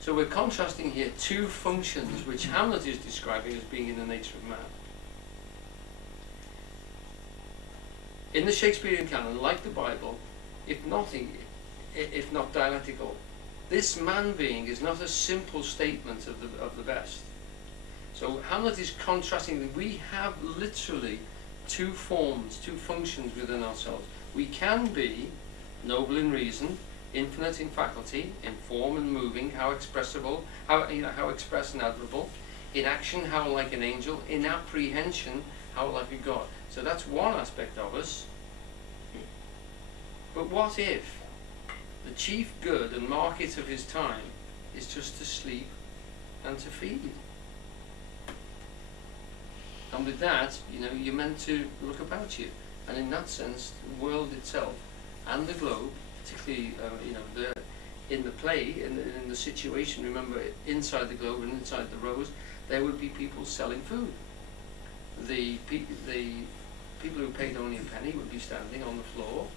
So we're contrasting here two functions which Hamlet is describing as being in the nature of man. In the Shakespearean canon, like the Bible, if not dialectical, this man being is not a simple statement of the best. So Hamlet is contrasting that we have literally two forms, two functions within ourselves. We can be noble in reason, infinite in faculty, in form and moving, how expressible, how express and admirable, in action, how like an angel, in apprehension, how like a god. So that's one aspect of us. But what if the chief good and market of his time is just to sleep and to feed? And with that, you're meant to look about you. And in that sense, the world itself and the globe, particularly, in the play, in the situation, remember, inside the globe and inside the rose, there would be people selling food. The people who paid only a penny would be standing on the floor,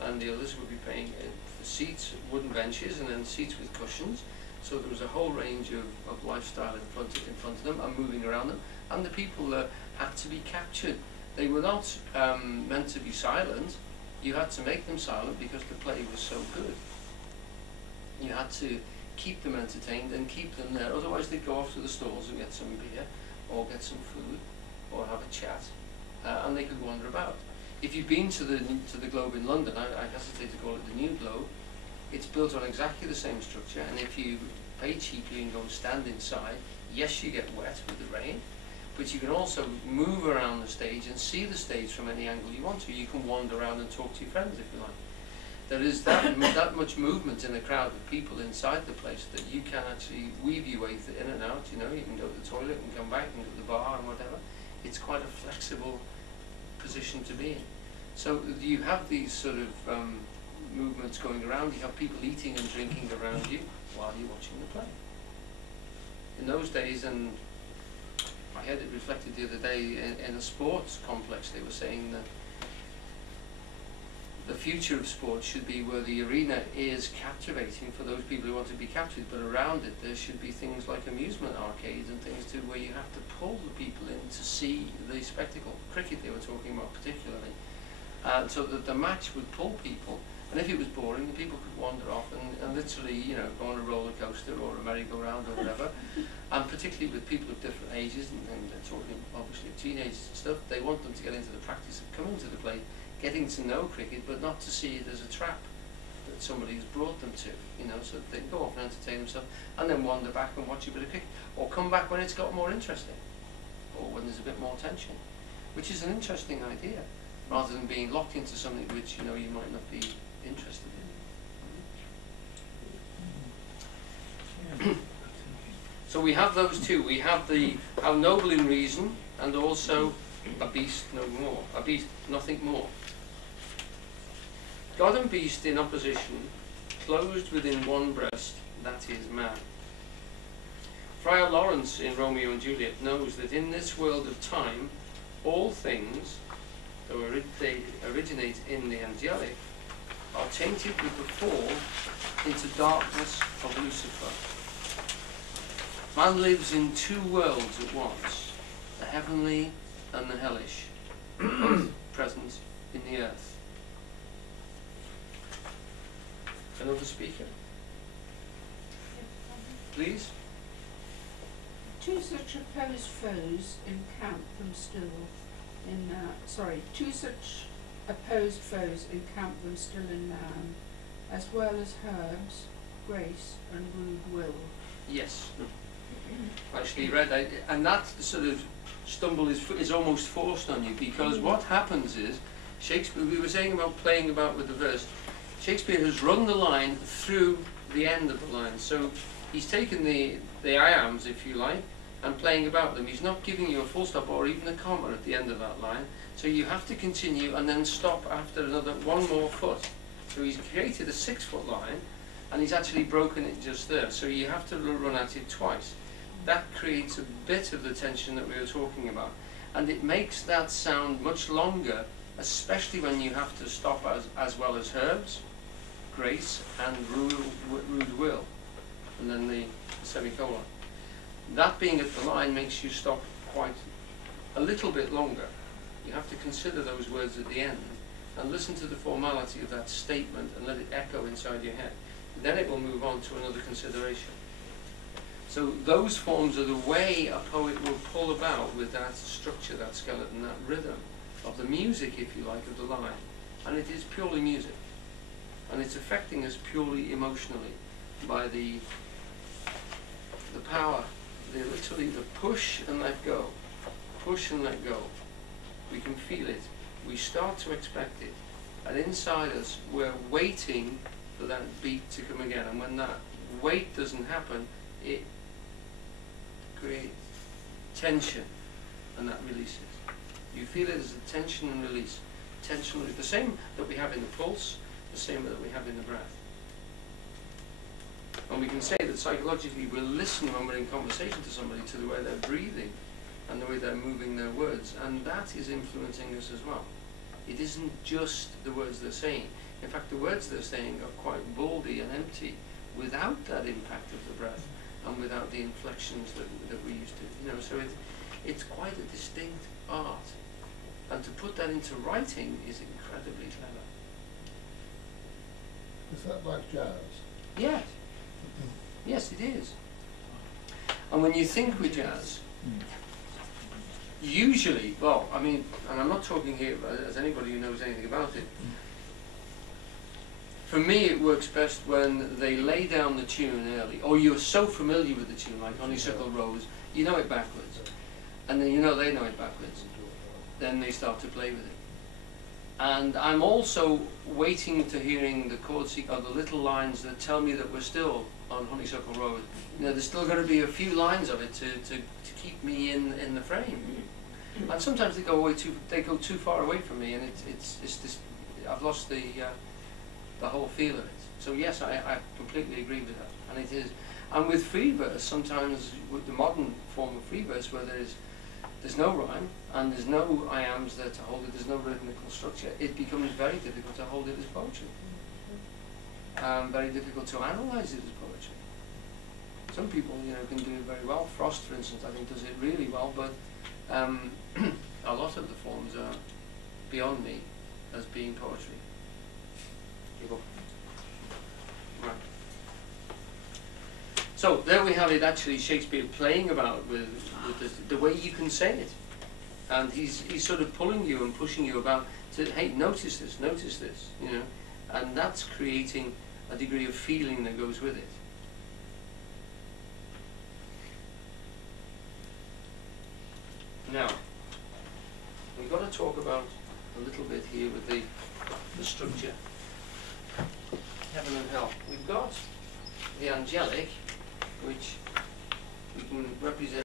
and the others would be paying for seats, wooden benches, and then seats with cushions. So there was a whole range of lifestyle in front of them and moving around them. And the people had to be captured. They were not meant to be silent. You had to make them silent because the play was so good. You had to keep them entertained and keep them there. Otherwise they'd go off to the stalls and get some beer or get some food or have a chat, and they could wander about. If you've been to the Globe in London, I hesitate to call it the New Globe, it's built on exactly the same structure, and if you pay cheaply and go stand inside, yes, you get wet with the rain, but you can also move around the stage and see the stage from any angle you want to. You can wander around and talk to your friends if you like. There is that much movement in the crowd of people inside the place that you can actually weave your way in and out. You can go to the toilet and come back and go to the bar and whatever. It's quite a flexible position to be in. So you have these sort of movements going around. You have people eating and drinking around you while you're watching the play. In those days, and I had it reflected the other day in a sports complex, they were saying that the future of sports should be where the arena is captivating for those people who want to be captured, but around it there should be things like amusement arcades and things too, where you have to pull the people in to see the spectacle. Cricket they were talking about particularly, so that the match would pull people, and if it was boring the people could wander off and literally go on a roller coaster or a merry-go-round or whatever. And particularly with people of different ages, and they're talking obviously of teenagers and stuff, they want them to get into the practice of coming to the play, getting to know cricket, but not to see it as a trap that somebody has brought them to, so that they can go off and entertain themselves and then wander back and watch a bit of cricket, or come back when it's got more interesting, or when there's a bit more tension, which is an interesting idea, rather than being locked into something which you might not be interested in. So we have those two. We have how noble in reason, and also a beast no more, a beast nothing more. God and beast in opposition, closed within one breast, that is man. Friar Lawrence in Romeo and Juliet knows that in this world of time, all things, though they originate in the angelic, are tainted with the fall into darkness of Lucifer. Man lives in two worlds at once, the heavenly and the hellish, both present in the earth. Another speaker, please. Two such opposed foes encamp them still in two such opposed foes encamp them still in man, as well as herbs, grace and rude will. Yes. Actually read that, and that sort of stumble is almost forced on you, because what happens is, Shakespeare, we were saying about playing about with the verse, Shakespeare has run the line through the end of the line, so he's taken the iambs, if you like, and playing about them. He's not giving you a full stop or even a comma at the end of that line, so you have to continue and then stop after one more foot. So he's created a 6-foot line, and he's actually broken it just there, so you have to run at it twice. That creates a bit of the tension that we were talking about, and it makes that sound much longer, especially when you have to stop as well as herbs, grace and rude will, and then the semicolon. That being at the line makes you stop quite a little bit longer. You have to consider those words at the end and listen to the formality of that statement and let it echo inside your head. Then it will move on to another consideration. So those forms are the way a poet will pull about with that structure, that skeleton, that rhythm of the music, if you like, of the line. And it is purely music. And it's affecting us purely emotionally by the power, literally the push and let go. Push and let go. We can feel it. We start to expect it. And inside us, we're waiting for that beat to come again. And when that wait doesn't happen, it creates tension, and that releases. You feel it as a tension and release. Tension is the same that we have in the pulse, the same that we have in the breath. And we can say that psychologically we'll listen when we're in conversation to somebody to the way they're breathing and the way they're moving their words, and that is influencing us as well. It isn't just the words they're saying. In fact, the words they're saying are quite baldy and empty without that impact of the breath and without the inflections that we used to. So it's quite a distinct art. And to put that into writing is incredibly clever. Is that like jazz? Yes. Yes, it is. And when you think with jazz, usually, well, I mean, and I'm not talking here as anybody who knows anything about it, for me it works best when they lay down the tune early, or you're so familiar with the tune, like Honeysuckle Rose, you know it backwards, and then you know they know it backwards, then they start to play with it. And I'm also waiting to hearing the chord or the little lines that tell me that we're still on Honeysuckle Road. There's still going to be a few lines of it to keep me in the frame. And sometimes they go too far away from me, and it's this, I've lost the whole feel of it. So yes, I completely agree with that. And it is, and with free verse, sometimes with the modern form of free verse, where there's no rhyme and there's no iambs there to hold it, there's no rhythmical structure, it becomes very difficult to hold it as poetry. Very difficult to analyze it as poetry. Some people, can do it very well. Frost, for instance, I think does it really well, but a lot of the forms are beyond me as being poetry. Right. So there we have it, actually Shakespeare playing about with the way you can say it. And he's sort of pulling you and pushing you about to, hey, notice this, and that's creating a degree of feeling that goes with it. Now, we've got to talk about a little bit here with the structure. Heaven and hell. We've got the angelic, which we can represent